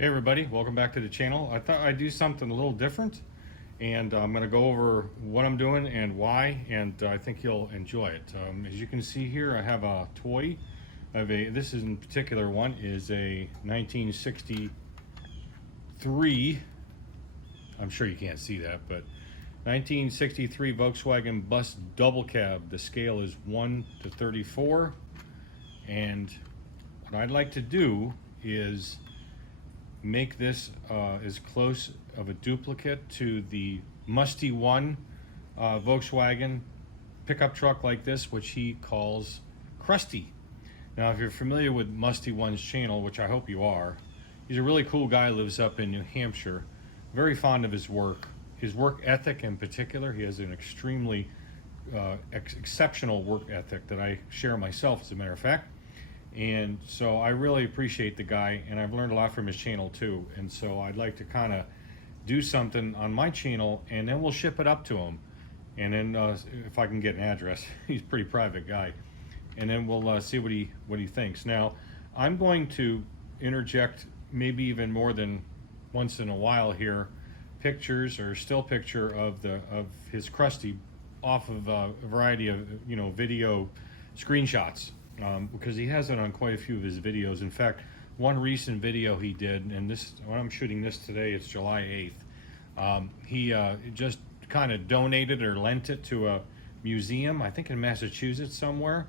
Hey everybody, welcome back to the channel. I thought I'd do something a little different, and I'm going to go over what I'm doing and why, and I think you'll enjoy it. As you can see here, I have a toy of this is in particular one is a 1963, I'm sure you can't see that, but 1963 Volkswagen Bus Double Cab. The scale is 1 to 34, and what I'd like to do is make this as close of a duplicate to the Mustie1 Volkswagen pickup truck like this, which he calls Crusty. Now, if you're familiar with Mustie1's channel, which I hope you are, he's a really cool guy, lives up in New Hampshire, very fond of his work ethic in particular. He has an extremely exceptional work ethic that I share myself, as a matter of fact. And so I really appreciate the guy, and I've learned a lot from his channel too. And so I'd like to kind of do something on my channel, and then we'll ship it up to him. And then if I can get an address, he's a pretty private guy. And then we'll see what he thinks. Now, I'm going to interject maybe even more than once in a while here, pictures or still picture of his Crusty off of a variety of video screenshots. Because he has it on quite a few of his videos. In fact, one recent video he did, and this, when I'm shooting this today, it's July 8th, he just kind of donated or lent it to a museum, I think in Massachusetts somewhere,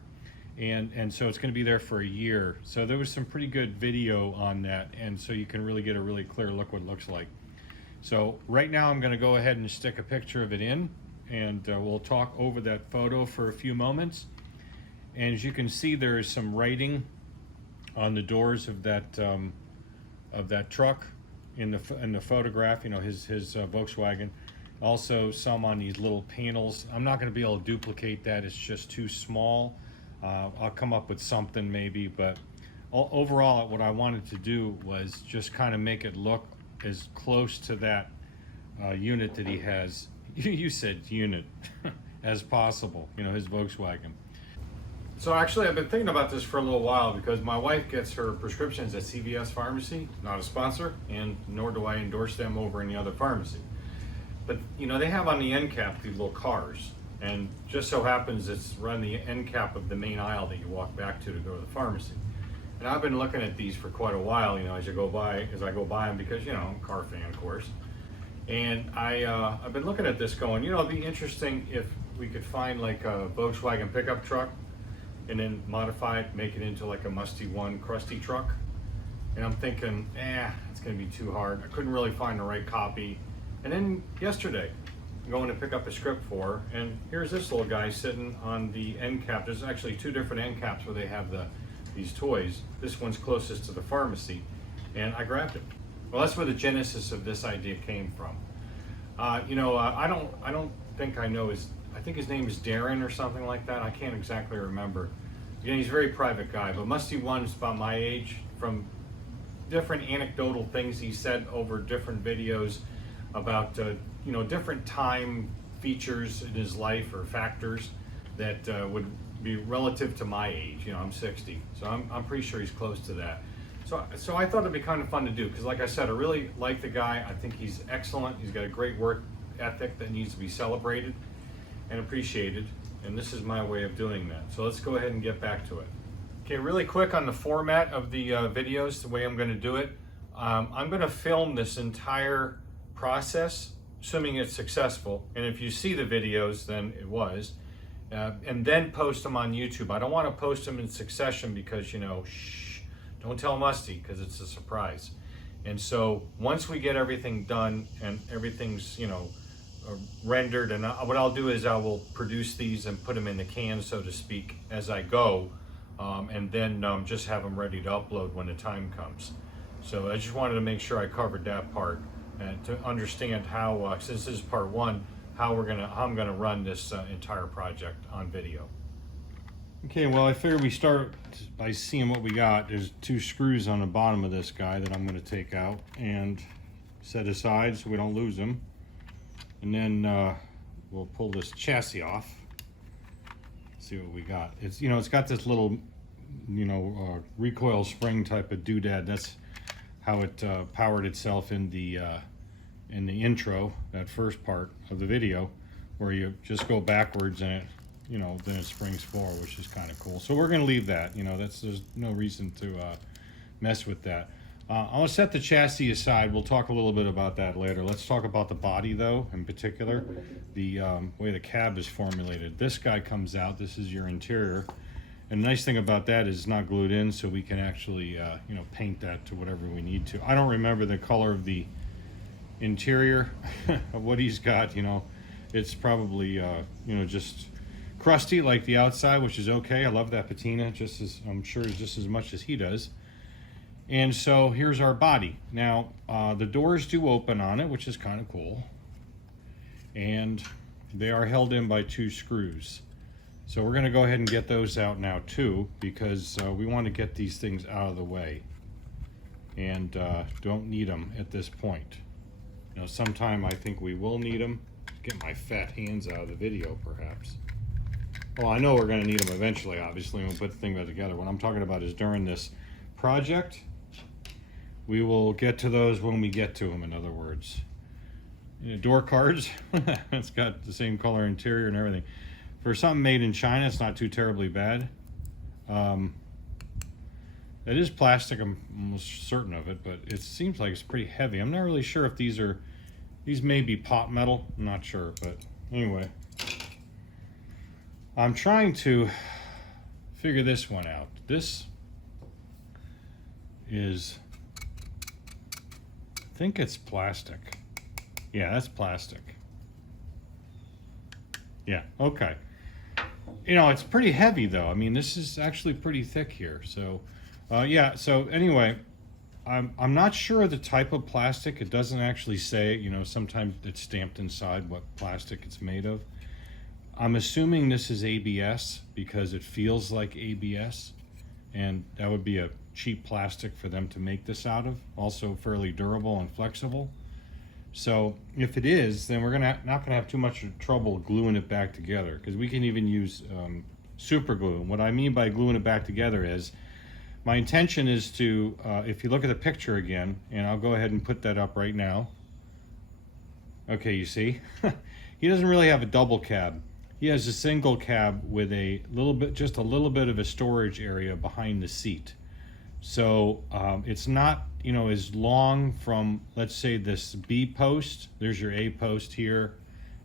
and so it's going to be there for a year. So there was some pretty good video on that, and so you can really get a really clear look what it looks like. So right now I'm going to go ahead and stick a picture of it in, and we'll talk over that photo for a few moments. And as you can see, there is some writing on the doors of that truck in the photograph. His Volkswagen. Also, some on these little panels. I'm not going to be able to duplicate that. It's just too small. I'll come up with something maybe. But overall, what I wanted to do was just kind of make it look as close to that unit that he has. You said unit as possible. His Volkswagen. So actually, I've been thinking about this for a little while because my wife gets her prescriptions at CVS Pharmacy, not a sponsor, and nor do I endorse them over any other pharmacy. But they have on the end cap these little cars, and just so happens it's run the end cap of the main aisle that you walk back to go to the pharmacy. And I've been looking at these for quite a while, as I go by them, because I'm a car fan, of course. And I've been looking at this going, it'd be interesting if we could find like a Volkswagen pickup truck and then modify it, make it into like a Mustie1 Crusty truck. And I'm thinking, it's gonna be too hard. I couldn't really find the right copy. And then yesterday, I'm going to pick up a script for her, and here's this little guy sitting on the end cap. There's actually two different end caps where they have these toys. This one's closest to the pharmacy, and I grabbed it. Well, that's where the genesis of this idea came from. I don't think I know I think his name is Darren or something like that. I can't exactly remember. Again, he's a very private guy, but Mustie1 is about my age. From different anecdotal things he said over different videos about different time features in his life or factors that would be relative to my age. I'm 60, so I'm pretty sure he's close to that. So I thought it'd be kind of fun to do because, like I said, I really like the guy. I think he's excellent. He's got a great work ethic that needs to be celebrated and appreciated, and this is my way of doing that. So let's go ahead and get back to it. Okay, really quick on the format of the videos, the way I'm going to do it. I'm going to film this entire process, assuming it's successful, and if you see the videos, then it was, and then post them on YouTube. I don't want to post them in succession because, shh, don't tell Musty because it's a surprise. And so once we get everything done and everything's, rendered, and what I'll do is I will produce these and put them in the can, so to speak, as I go, and then just have them ready to upload when the time comes. So I just wanted to make sure I covered that part and to understand how, since this is part one, how I'm gonna run this entire project on video. Okay, well, I figured we start by seeing what we got. There's two screws on the bottom of this guy that I'm gonna take out and set aside so we don't lose them. And then we'll pull this chassis off. See what we got. It's got this little recoil spring type of doodad. how it powered itself in the intro, that first part of the video, where you just go backwards and it, you know, then it springs forward, which is kind of cool. So we're going to leave that. You know, there's no reason to mess with that. I'm going to set the chassis aside. We'll talk a little bit about that later. Let's talk about the body, though, in particular, the way the cab is formulated. This guy comes out. This is your interior. And the nice thing about that is it's not glued in, so we can actually, you know, paint that to whatever we need to. I don't remember the color of the interior of what he's got. You know, it's probably, you know, just crusty like the outside, which is okay. I love that patina, just as I'm sure just as much as he does. And so here's our body. Now, the doors do open on it, which is kind of cool. And they are held in by 2 screws. So we're going to go ahead and get those out now too, because we want to get these things out of the way and don't need them at this point. You know, sometime I think we will need them. Get my fat hands out of the video, perhaps. Well, I know we're going to need them eventually, obviously, when we put the thing back together. What I'm talking about is during this project, we will get to those when we get to them, in other words. You know, door cards, it's got the same color interior and everything. For something made in China, it's not too terribly bad. It is plastic, I'm almost certain of it, but it seems like it's pretty heavy. I'm not really sure if these may be pot metal, I'm not sure, but anyway. I'm trying to figure this one out. This is, I think it's plastic. Yeah, that's plastic. Yeah, okay. You know, it's pretty heavy though. I mean, this is actually pretty thick here. So, yeah, so anyway, I'm not sure the type of plastic. It doesn't actually say, you know, sometimes it's stamped inside what plastic it's made of. I'm assuming this is ABS because it feels like ABS, and that would be a cheap plastic for them to make this out of. Also fairly durable and flexible. So if it is, then we're not gonna have too much trouble gluing it back together, because we can even use super glue. And what I mean by gluing it back together is, my intention is to, if you look at the picture again, and I'll go ahead and put that up right now. Okay, you see, he doesn't really have a double cab. He has a single cab with a little bit, just a little bit of a storage area behind the seat. So it's not, you know, as long from, let's say, this B post. There's your A post here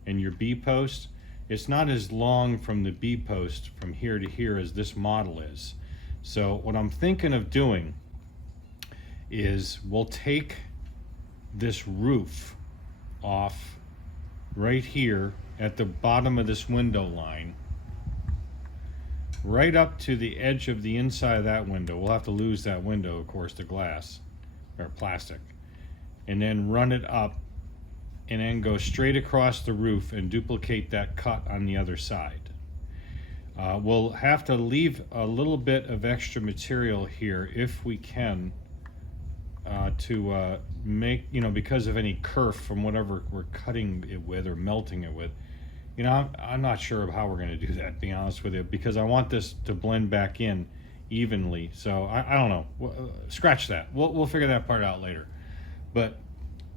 and your B post. It's not as long from the B post from here to here as this model is. So what I'm thinking of doing is we'll take this roof off right here at the bottom of this window line, right up to the edge of the inside of that window. We'll have to lose that window, of course, to glass or plastic, and then run it up and then go straight across the roof and duplicate that cut on the other side. We'll have to leave a little bit of extra material here if we can to make, you know, because of any kerf from whatever we're cutting it with or melting it with. You know, I'm not sure of how we're going to do that, to be honest with you, because I want this to blend back in evenly. So I don't know. Scratch that. We'll figure that part out later. But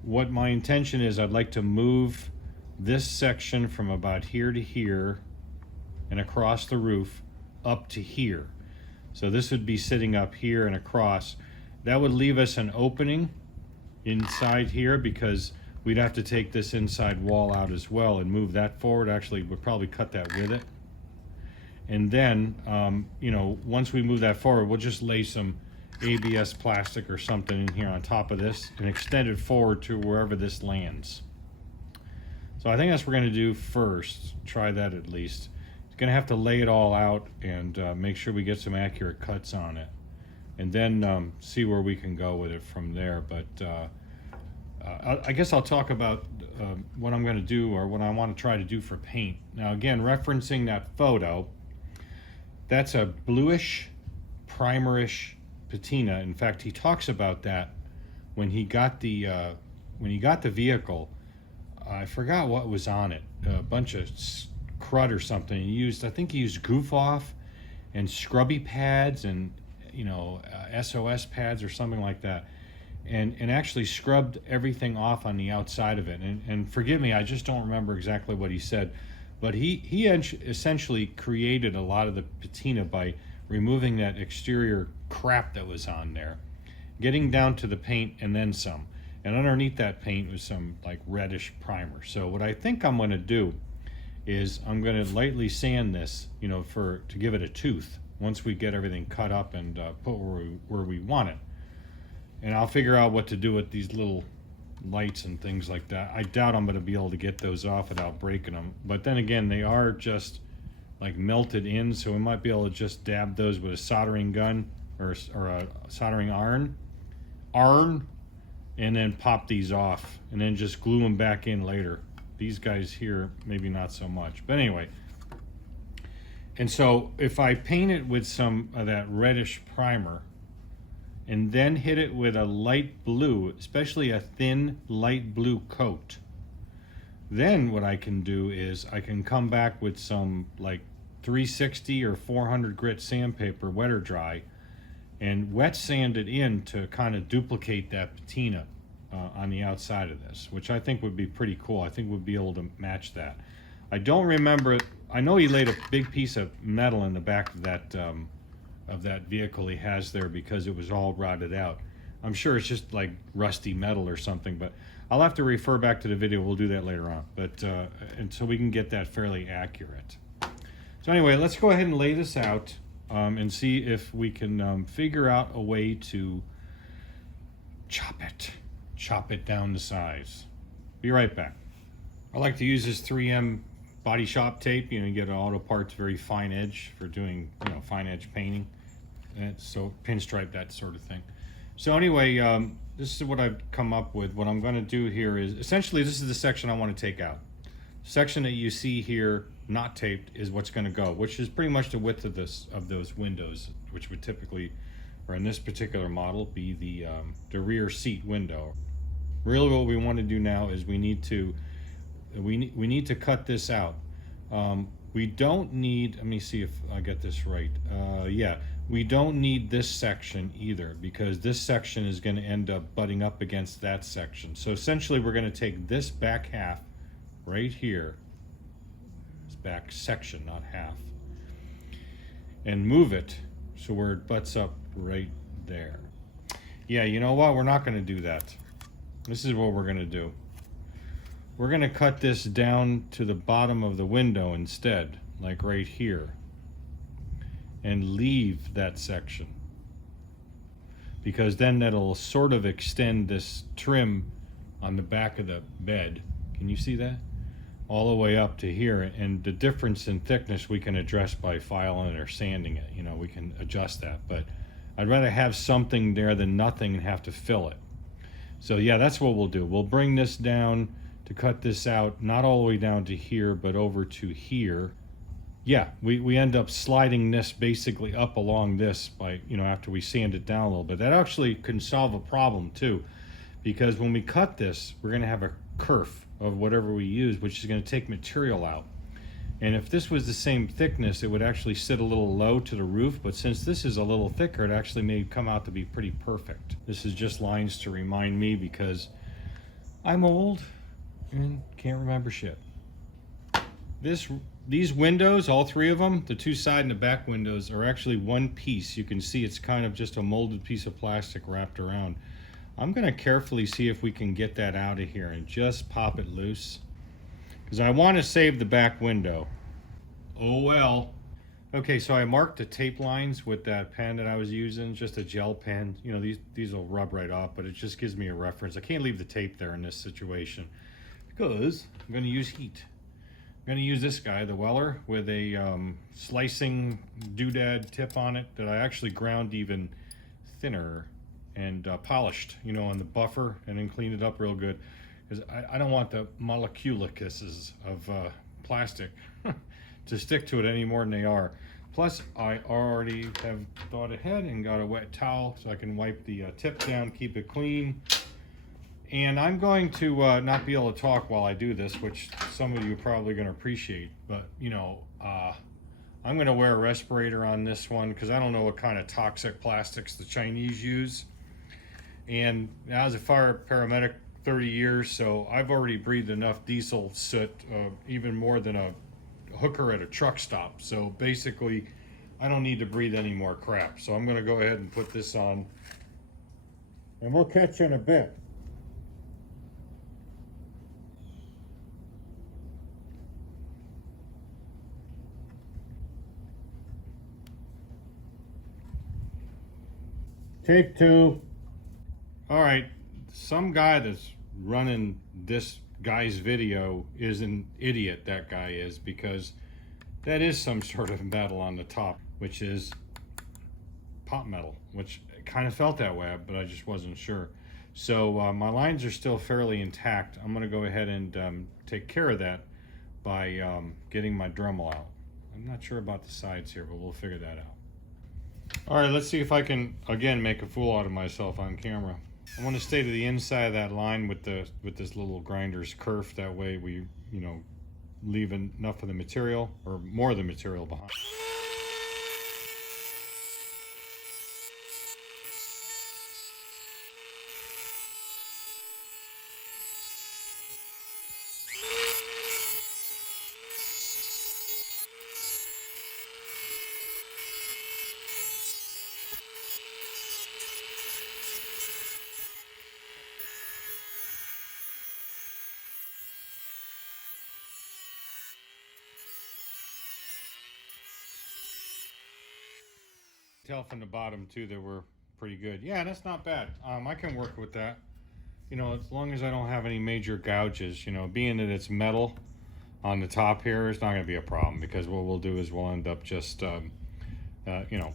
what my intention is, I'd like to move this section from about here to here and across the roof up to here. So this would be sitting up here and across. That would leave us an opening inside here, because we'd have to take this inside wall out as well and move that forward. Actually, we'll probably cut that with it. And then, you know, once we move that forward, we'll just lay some ABS plastic or something in here on top of this and extend it forward to wherever this lands. So I think that's what we're going to do first. Try that at least. It's going to have to lay it all out and make sure we get some accurate cuts on it. And then see where we can go with it from there. But I guess I'll talk about what I'm going to do, or what I want to try to do for paint. Now again, referencing that photo, that's a bluish, primerish patina. In fact, he talks about that when he got the vehicle. I forgot what was on it, a bunch of crud or something. I think he used goof off and scrubby pads and, you know, SOS pads or something like that. and actually scrubbed everything off on the outside of it. And forgive me, I just don't remember exactly what he said, but he essentially created a lot of the patina by removing that exterior crap that was on there, getting down to the paint and then some. And underneath that paint was some like reddish primer. So what I think I'm going to do is I'm going to lightly sand this, you know, to give it a tooth once we get everything cut up and put where we want it. And I'll figure out what to do with these little lights and things like that. I doubt I'm going to be able to get those off without breaking them. But then again, they are just like melted in, so we might be able to just dab those with a soldering gun or a soldering iron, and then pop these off and then just glue them back in later. These guys here, maybe not so much. But anyway, and so if I paint it with some of that reddish primer and then hit it with a light blue, especially a thin light blue coat, then what I can do is I can come back with some like 360 or 400 grit sandpaper, wet or dry, and wet sand it in to kind of duplicate that patina on the outside of this, which I think would be pretty cool. I think we'd be able to match that. I don't remember, I know he laid a big piece of metal in the back of that vehicle he has there because it was all rotted out. I'm sure it's just like rusty metal or something, but I'll have to refer back to the video. We'll do that later on, but and so we can get that fairly accurate. So anyway, let's go ahead and lay this out and see if we can figure out a way to chop it down to size. Be right back. I like to use this 3M body shop tape. You know, you get an auto parts very fine edge for doing, you know, fine edge painting. And so pinstripe, that sort of thing. So anyway, this is what I've come up with. What I'm going to do here is, essentially, this is the section I want to take out. The section that you see here, not taped, is what's going to go, which is pretty much the width of those windows, which would typically, or in this particular model, be the rear seat window. Really, what we want to do now is we need to cut this out. We don't need, let me see if I get this right. Yeah, we don't need this section either, because this section is going to end up butting up against that section. So essentially we're going to take this back half right here, this back section, not half, and move it so where it butts up right there. Yeah, you know what? We're not going to do that. This is what we're going to do. We're going to cut this down to the bottom of the window instead, like right here, and leave that section, because then that'll sort of extend this trim on the back of the bed. Can you see that? All the way up to here, and the difference in thickness we can address by filing or sanding it. You know, we can adjust that, but I'd rather have something there than nothing and have to fill it. So yeah, that's what we'll do. We'll bring this down to cut this out, not all the way down to here, but over to here. Yeah, we end up sliding this basically up along this by, you know, after we sand it down a little bit. That actually can solve a problem too, because when we cut this, we're going to have a kerf of whatever we use, which is going to take material out. And if this was the same thickness, it would actually sit a little low to the roof, but since this is a little thicker, it actually may come out to be pretty perfect. This is just lines to remind me, because I'm old and can't remember shit. These windows, all three of them, the two side and the back windows, are actually one piece. You can see it's kind of just a molded piece of plastic wrapped around. I'm going to carefully see if we can get that out of here and just pop it loose, because I want to save the back window. Oh well. Okay, so I marked the tape lines with that pen that I was using, just a gel pen. You know, these will rub right off, but it just gives me a reference. I can't leave the tape there in this situation, because I'm going to use heat. I'm going to use this guy, the Weller, with a slicing doodad tip on it that I actually ground even thinner and polished, you know, on the buffer, and then cleaned it up real good, because I don't want the moleculicuses of plastic to stick to it any more than they are. Plus, I already have thought ahead and got a wet towel so I can wipe the tip down, keep it clean. And I'm going to not be able to talk while I do this, which some of you are probably going to appreciate. But, you know, I'm going to wear a respirator on this one, because I don't know what kind of toxic plastics the Chinese use. And I was a fire paramedic 30 years, so I've already breathed enough diesel soot, even more than a hooker at a truck stop. So basically, I don't need to breathe any more crap. So I'm going to go ahead and put this on, and we'll catch you in a bit. Take two. All right, some guy that's running this guy's video is an idiot, that guy is, because that is some sort of metal on the top, which is pot metal, which kind of felt that way, but I just wasn't sure. So my lines are still fairly intact. I'm going to go ahead and take care of that by getting my Dremel out. I'm not sure about the sides here, but we'll figure that out. All right, let's see if I can, again, make a fool out of myself on camera. I want to stay to the inside of that line with this little grinder's kerf. That way we, leave enough of the material, or more of the material, behind. Tell from the bottom too that we're pretty good. Yeah, that's not bad. I can work with that. As long as I don't have any major gouges. Being that it's metal on the top here, it's not going to be a problem, because what we'll do is we'll end up just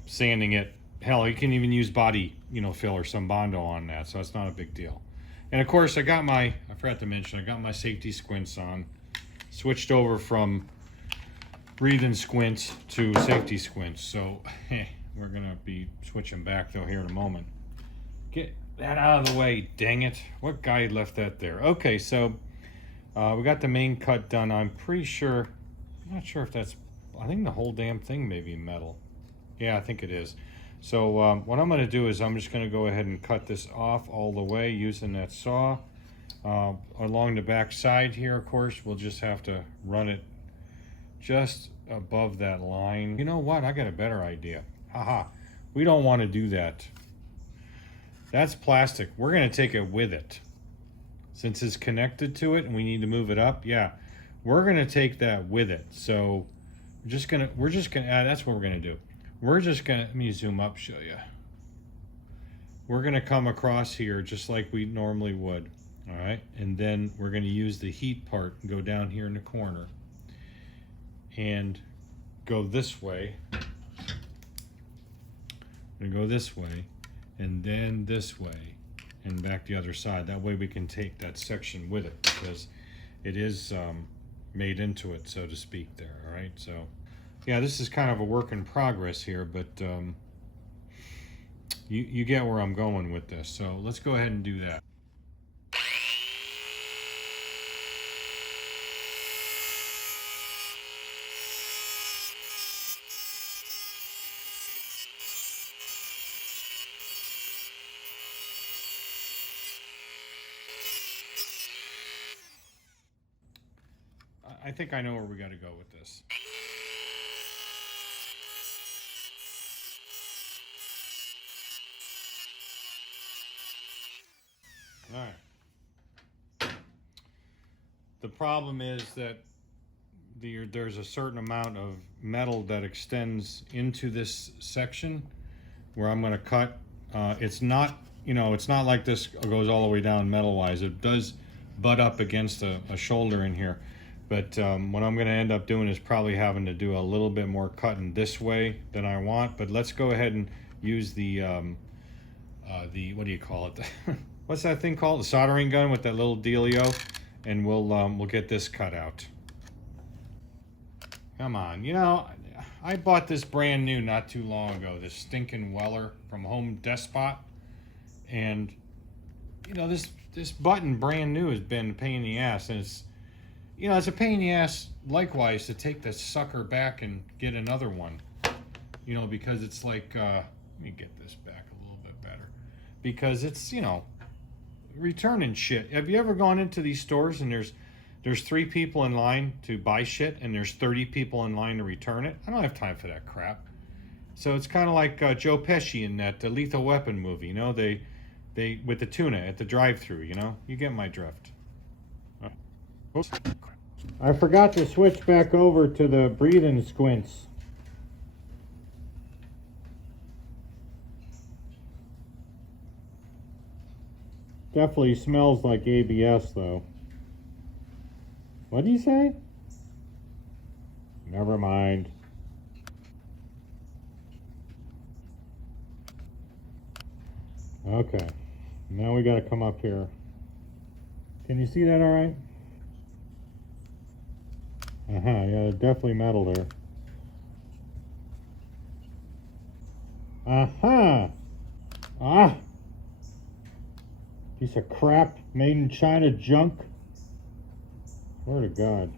sanding it. Hell, you can even use body fill or some Bondo on that, so it's not a big deal. And of course, I forgot to mention, I got my safety squints on. Switched over from breathing squints to safety squints, so we're gonna be switching back though here in a moment. Get that out of the way, dang it. What guy left that there? Okay, so we got the main cut done. I'm pretty sure, I'm not sure if that's, I think the whole damn thing may be metal. Yeah, I think it is. So what I'm gonna do is I'm just gonna go ahead and cut this off all the way using that saw. Along the back side here, of course, we'll just have to run it just above that line. You know what? I got a better idea. Haha. We don't want to do that. That's plastic. We're going to take it with it. Since it's connected to it and we need to move it up, yeah, we're going to take that with it. So we're just going to, that's what we're going to do. We're just going to, let me zoom up, show you. We're going to come across here just like we normally would. All right. And then we're going to use the heat part and go down here in the corner and go this way. We're gonna go this way, and then this way, and back the other side. That way we can take that section with it, because it is made into it, so to speak, there, all right? So, yeah, this is kind of a work in progress here, but you get where I'm going with this. So let's go ahead and do that. I think I know where we got to go with this. All right. The problem is that there's a certain amount of metal that extends into this section where I'm going to cut. It's not, it's not like this goes all the way down metal-wise. It does butt up against a shoulder in here. But what I'm going to end up doing is probably having to do a little bit more cutting this way than I want. But let's go ahead and use the what do you call it? What's that thing called? The soldering gun with that little dealio, and we'll get this cut out. Come on, I bought this brand new not too long ago. This stinking Weller from Home Despot, and this button brand new has been a pain in the ass, and it's a pain in the ass likewise to take the sucker back and get another one, because it's like, let me get this back a little bit better, because it's, you know, returning shit. Have you ever gone into these stores and there's 3 people in line to buy shit and there's 30 people in line to return it? I don't have time for that crap. So it's kind of like Joe Pesci in that Lethal Weapon movie, you know, they with the tuna at the drive-thru, you know, you get my drift. Oops. I forgot to switch back over to the breathing squints. Definitely smells like ABS though. What do you say? Never mind. Okay, now we gotta come up here. Can you see that all right? Yeah, definitely metal there. Ah! Piece of crap, made in China junk. Swear to God.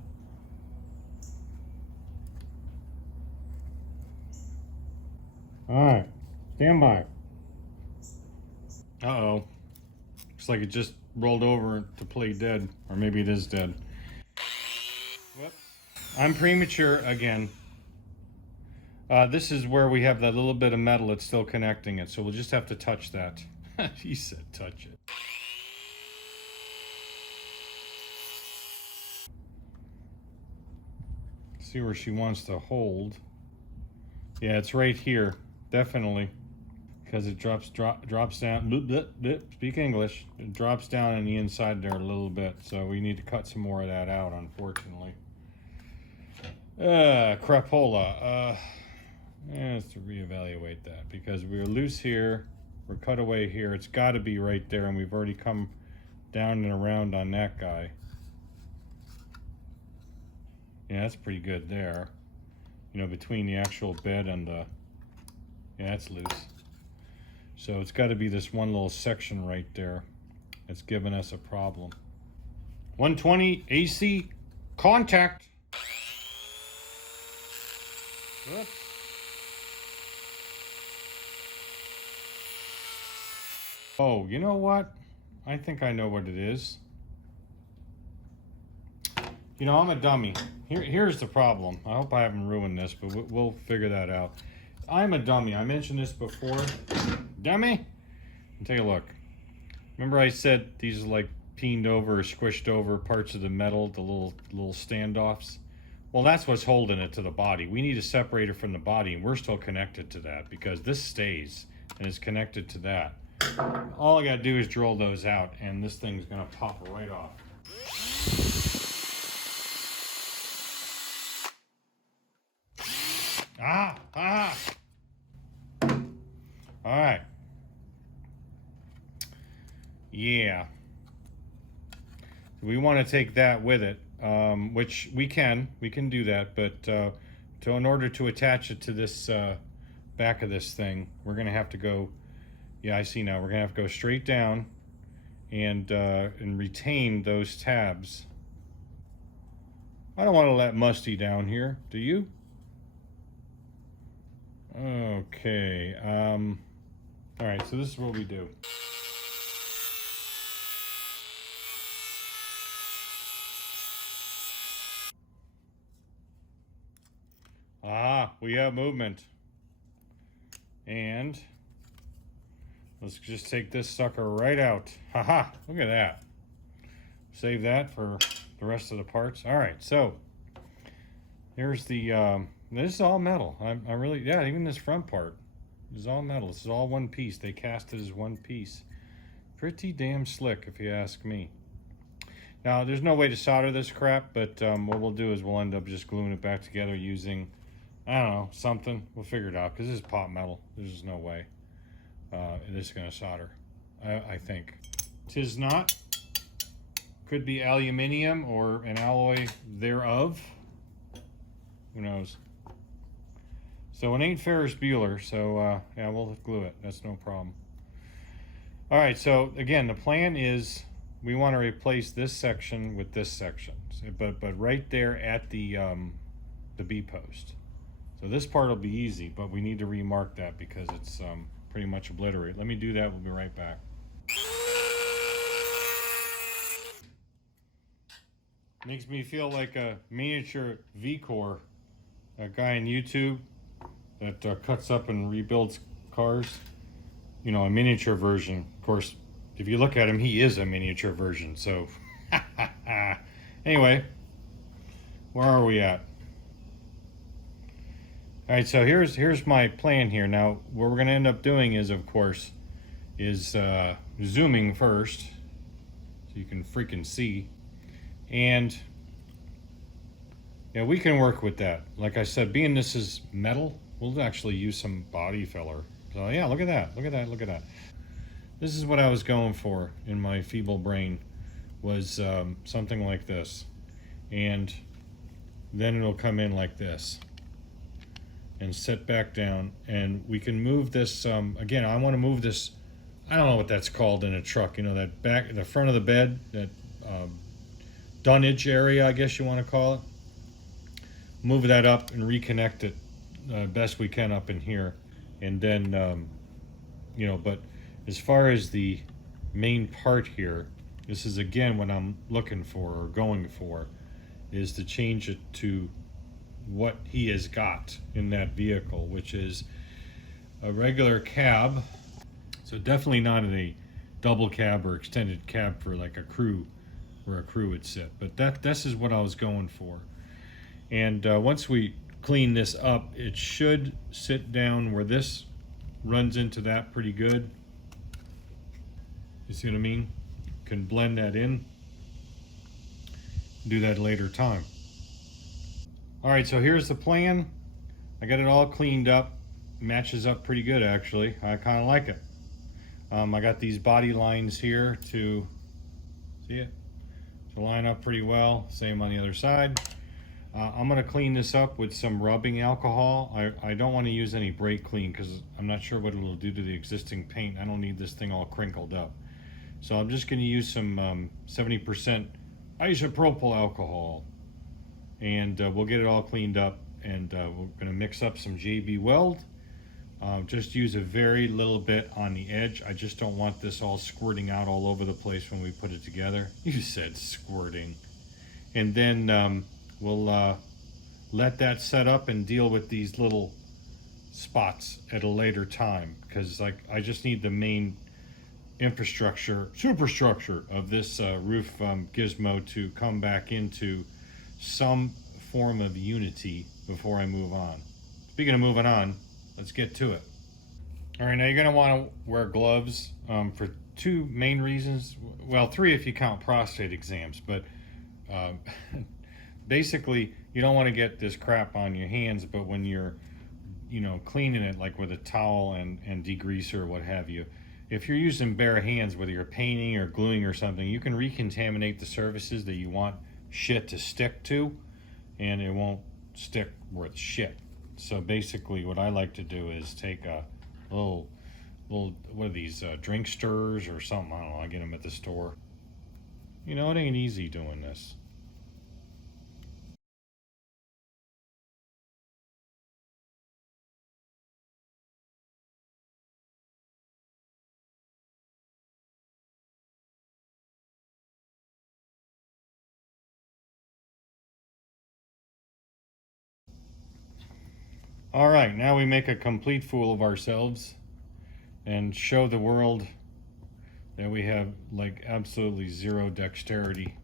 Alright, stand by. Uh-oh. Looks like it just rolled over to play dead. Or maybe it is dead. Whoops. I'm premature again. This is where we have that little bit of metal that's still connecting it, so we'll just have to touch that. He said touch it. See where she wants to hold. Yeah, it's right here, definitely, because it drops down. Speak English. It drops down on the inside there a little bit, so we need to cut some more of that out, unfortunately. Crapola. Let's reevaluate that because we're loose here, we're cut away here. It's got to be right there, and we've already come down and around on that guy. Yeah, that's pretty good there. You know, between the actual bed and the... Yeah, that's loose. So it's got to be this one little section right there that's giving us a problem. 120 AC contact. Whoops. Oh, you know what? I think I know what it is. You know, I'm a dummy. Here's the problem. I hope I haven't ruined this, but we'll figure that out. I'm a dummy. I mentioned this before. Dummy? Take a look. Remember I said these are like peened over or squished over parts of the metal, the little standoffs? Well, that's what's holding it to the body. We need to separate it from the body, and we're still connected to that because this stays and is connected to that. All I gotta do is drill those out, and this thing's gonna pop right off. All right. Yeah. We want to take that with it, which we can do that, but in order to attach it to this back of this thing, we're gonna have to go. Yeah, I see now. We're gonna have to go straight down and retain those tabs. I don't want to let Musty down here. Do you? Okay. All right. So this is what we do. We have movement. And let's just take this sucker right out. Haha, look at that. Save that for the rest of the parts. All right, so here's the, this is all metal. I really, yeah, even this front part is all metal. This is all one piece. They cast it as one piece. Pretty damn slick, if you ask me. Now, there's no way to solder this crap, but what we'll do is we'll end up just gluing it back together using, I don't know, something. We'll figure it out, because this is pot metal. There's just no way it is going to solder, I think. Tis not. Could be aluminium or an alloy thereof. Who knows? So it ain't Ferris Bueller, so yeah, we'll glue it. That's no problem. All right, so again, the plan is we want to replace this section with this section, but right there at the B post. So this part will be easy, but we need to remark that because it's pretty much obliterate. Let me do that. We'll be right back. Makes me feel like a miniature V-Core, a guy on YouTube that cuts up and rebuilds cars. You know, a miniature version. Of course, if you look at him, he is a miniature version. So, anyway, where are we at? All right, so here's my plan here. Now, what we're going to end up doing is, of course, zooming first, so you can freaking see. And yeah, we can work with that. Like I said, being this is metal, we'll actually use some body filler. So yeah, look at that, look at that, look at that. This is what I was going for in my feeble brain, was something like this. And then it'll come in like this and sit back down, and we can move this, again, I want to move this, I don't know what that's called in a truck, you know, that back, the front of the bed, that dunnage area, I guess you want to call it. Move that up and reconnect it best we can up in here. And then, you know, but as far as the main part here, this is again what I'm looking for or going for, is to change it to what he has got in that vehicle, which is a regular cab. So definitely not a double cab or extended cab for like a crew, where a crew would sit. But this is what I was going for. And once we clean this up, it should sit down where this runs into that pretty good. You see what I mean? Can blend that in. Do that later time. All right, so here's the plan. I got it all cleaned up. Matches up pretty good, actually. I kind of like it. I got these body lines here to, see it? To line up pretty well. Same on the other side. I'm going to clean this up with some rubbing alcohol. I don't want to use any brake clean because I'm not sure what it'll do to the existing paint. I don't need this thing all crinkled up. So I'm just going to use some 70% isopropyl alcohol. And we'll get it all cleaned up. And we're going to mix up some JB Weld. Just use a very little bit on the edge. I just don't want this all squirting out all over the place when we put it together. You said squirting. And then we'll let that set up and deal with these little spots at a later time, because like I just need the main superstructure of this roof gizmo to come back into some form of unity before I move on. Speaking of moving on, let's get to it. All right, now you're gonna want to wear gloves for two main reasons. Well, three if you count prostate exams, but basically you don't want to get this crap on your hands, but when you're, you know, cleaning it like with a towel and degreaser or what have you, if you're using bare hands, whether you're painting or gluing or something, you can recontaminate the surfaces that you want shit to stick to, and it won't stick worth shit. So basically what I like to do is take a little what are these, drink stirrers or something, I don't know, I get them at the store. You know, it ain't easy doing this. All right, now we make a complete fool of ourselves and show the world that we have like absolutely zero dexterity.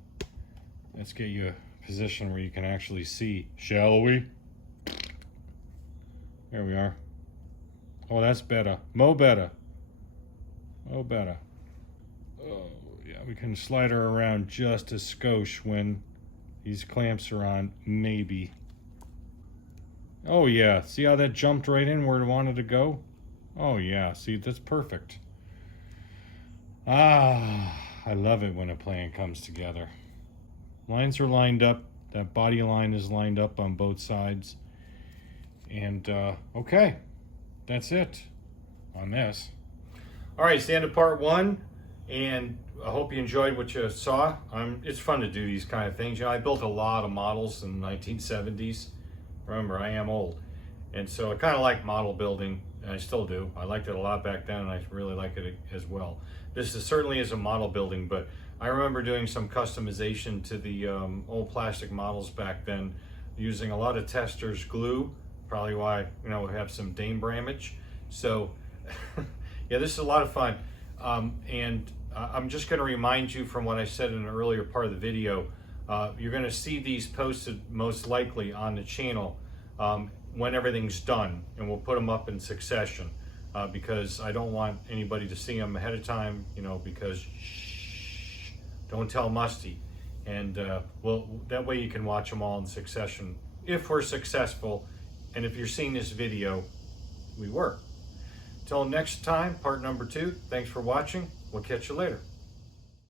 Let's get you a position where you can actually see, shall we? There we are. Oh, that's better. Mo better. Oh, better. Oh, yeah, we can slide her around just a skosh when these clamps are on, maybe. Oh yeah, see how that jumped right in where it wanted to go? Oh yeah, see, that's perfect. Ah, I love it when a plan comes together. Lines are lined up, that body line is lined up on both sides. And okay, that's it on this. All right, stand up part one, and I hope you enjoyed what you saw. It's fun to do these kind of things. You know, I built a lot of models in the 1970s. Remember, I am old. And so I kind of like model building, and I still do. I liked it a lot back then, and I really like it as well. This is certainly is a model building, but I remember doing some customization to the old plastic models back then, using a lot of testers glue, probably why, you know, we have some Dame Bramage. So yeah, this is a lot of fun. I'm just going to remind you from what I said in an earlier part of the video, you're going to see these posted most likely on the channel when everything's done, and we'll put them up in succession because I don't want anybody to see them ahead of time, you know, because shh, don't tell Musty. And well, that way you can watch them all in succession if we're successful, and if you're seeing this video, we were. Till next time, part number 2. Thanks for watching. We'll catch you later.